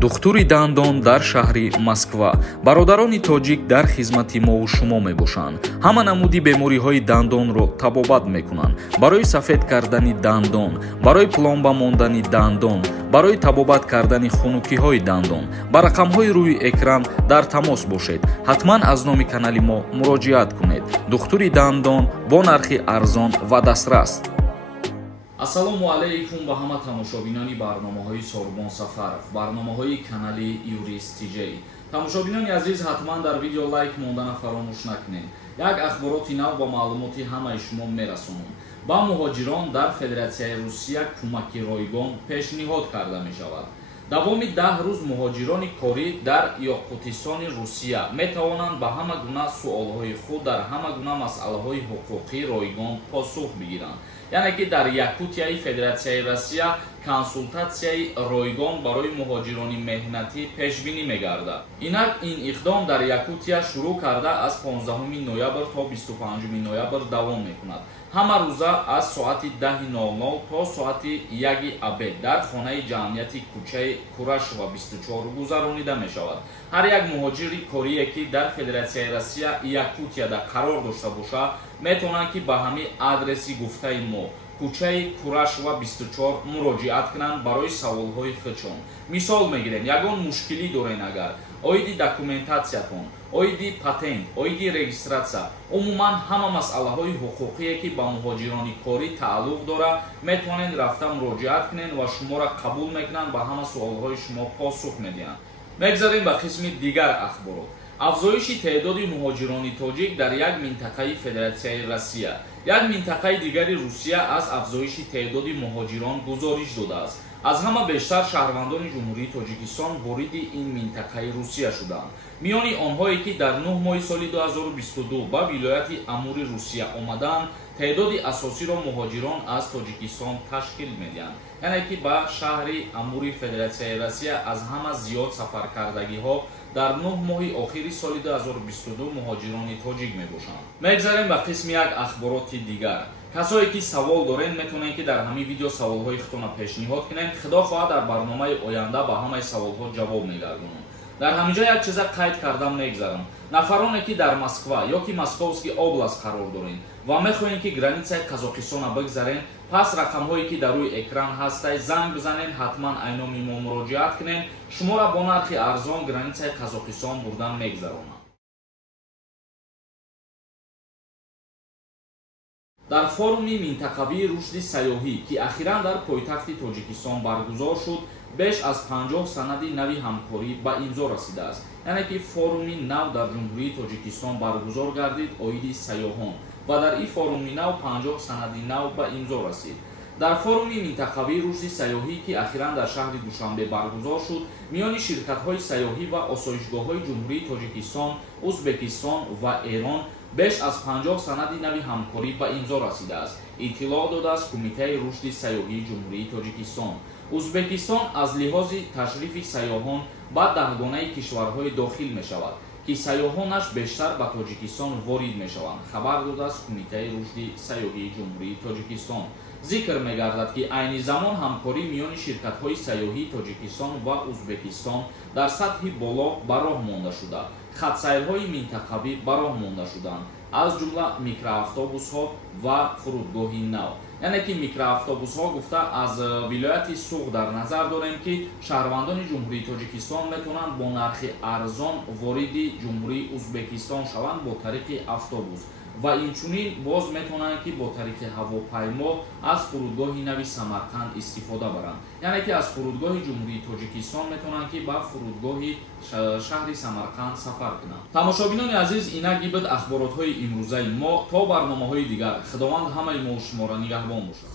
духтури дандон дар шаҳри Москва. Бародарони тоҷик дар хизмати мову шумо мебошанд. Ҳама намуди бемориҳои дандонро табобат мекунанд. Барои сафед кардани дандон, барои пломба мондани дандон, барои табобат кардани хунукиҳои дандон, ба рақамҳои рӯи экран дар тамос бошед. ҳатман аз номи канали мо муроҷиат кунед. духтури дандон бо нархи арзон ва дастрас. ассалому алайкум ба ҳама тамошобинони барномаҳои Сорбон Сафаров, барномаҳои канали Юрист Тиҷей. Тамошобинони азиз, ҳатман дар видео лайк мондана фаромӯш накунед. Як ахбороти нав ба маълумоти ҳамаи шумо мерасонам. Ба муҳоҷирон дар Федератсияи Русия кӯмаки ройгон пешниҳод карда мешавад. давоми 10 рӯз муҳоҷирони корӣ дар Ёқутистони Русия метавонанд ба ҳама гуна суолҳои худ дар ҳама гуна масъалаҳои ҳуқуқи ройгон посух бигиранд. яъне ки дар Якутияи Федератсияи Русия консултатсияи ройгон барои муҳоҷирони меҳнатӣ пешбинӣ мегардад. инак ин иқдом дар Якутия шурӯъ карда аз 15 ноябр то 25 ноябр давом мекунад. ҳама рӯза аз соати 10:00 то соати 1 абед дар хонаи ҷамъияти кӯчаи Курашова 24 гузаронида мешавад. ҳар як муҳоҷири корие ки дар Федератсияи Русия Якутияда қарор дошта бошад метавонанд ки ба ҳамин адреси гуфтаи мо кӯчаи Курашова 24 муроҷиат кунанд барои саволҳои худшон. мисол мегирем, ягон мушкилӣ дорен, агар оиди документатсиятон, оиди патент, оиди регистратсия, умуман ҳама масъалаҳои ҳуқуқие ки ба муҳоҷирони корӣ тааллуқ дорад метавонед рафта муроҷиат кунед ва шуморо қабул мекунанд, ба ҳама суолҳои шумо посух медиҳанд. мегзарем ба қисми дигар ахборот. афзоиши теъдоди муҳоҷирони тоҷик дар як минтақаи Федератсияи Русия. як минтақаи дигари Русия аз афзоиши теъдоди муҳоҷирон гузориш додааст. аз ҳама бештар шаҳрвандони ҷумҳурии Тоҷикистон вориди ин минтақаи Русия шуданд. миёни онҳое ки дар 9 моҳи соли 2022 ба вилояти Амури Русия омаданд, теъдоди асосиро муҳоҷирон аз Тоҷикистон ташкил медиҳанд. яъне ки ба шаҳри Амури Федератсияи Русия аз ҳама зиёд сафаркардагиҳо дар 9 моҳи охири соли 2022 муҳоҷирони тоҷик мебошанд. мегзарем ба қисми як ахбороти дигар. касое ки савол доред метавонанд ки дар ҳамин видео саволҳои худтона пешниҳод кунед. худо хоҳад дар барномаи оянда ба ҳамаи саволҳо ҷавоб мегардонам. дар ҳаминҷо як чиза қайд карда мегзарам. нафароне ки дар Москва ё ки Московский област қарор доред ва мехоҳед ки границаи Қазоқистона бигзарен, пас рақамҳое ки дар рӯи экран ҳастаи занг бизанед, ҳатман айноми мо муроҷиат кунед. шуморо бо нархи арзон границаи Қазоқистон бурдан мегзаронам. дар форуми минтақавии рушди сайёҳӣ ки ахиран дар пойтахти Тоҷикистон баргузор шуд, беш аз 50 санади нави ҳамкорӣ ба имзо расидааст. яъне ки форуми нав дар ҷумҳурии Тоҷикистон баргузор гардид оиди сайёҳон ва дар ин форуми нав 50 санади нав ба имзо расид. дар форуми минтақавии рушди сайёҳӣ ки ахиран дар шаҳри Душанбе баргузор шуд, миёни ширкатҳои сайёҳӣ ва осоишгоҳҳои ҷумҳурии Тоҷикистон, Узбекистон ва Эрон беш аз 50 санади нави ҳамкорӣ ба имзо расидааст. иттилоъ додааст Кумитаи рушди сайёҳии ҷумҳурии Тоҷикистон. узбекистон аз лиҳози ташрифи сайёҳон ба 10 кишварҳои дохил мешавад ки сайёҳонаш бештар ба Тоҷикистон ворид мешаванд, хабар додааст Кумитаи рушди сайёҳии ҷумҳурии Тоҷикистон. зикр мегардад ки айни замон ҳамкорӣ миёни ширкатҳои сайёҳии Тоҷикистон ва Узбекистон дар сатҳи боло ба роҳ монда шуда. хатсайрҳои минтақавӣ ба роҳ монда шуданд, аз ҷумла микроавтобусҳо ва фурудгоҳи нав. яъне ки микроавтобусҳо гуфта аз вилояти Суғ дар назар дорем ки шаҳрвандони ҷумҳурии Тоҷикистон метавонанд бо нархи арзон вориди ҷумҳурии Узбекистон шаванд бо тариқи автобус ва инчунин боз метавонанд ки бо тариқи ҳавопаймо аз фурудгоҳи нави Самарқанд истифода баранд. яъне ки аз фурудгоҳи ҷумҳурии Тоҷикистон метавонанд ки ба фурудгоҳи шаҳри Самарқанд сафар кунанд. тамошобинони азиз, инак ибд ахборотҳои имрӯзаи мо. то барномаҳои дигар, худованд ҳамаи мо шуморо нигаҳбон бошад.